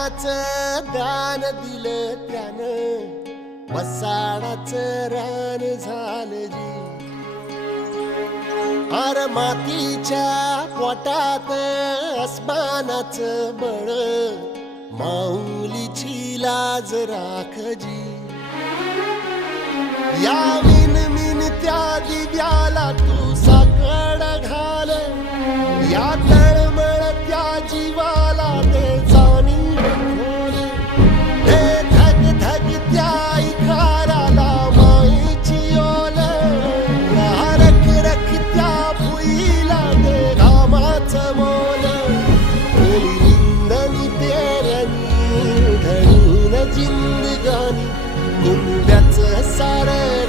वसाणाच दान दिलं त्यानं वसाणाच रान झालं जी आर मातीच्या पोटात अस्मानाच बळ माऊलीची लाज राखजी या विन मिन त्या दिव्याला तू साकड घाल या sare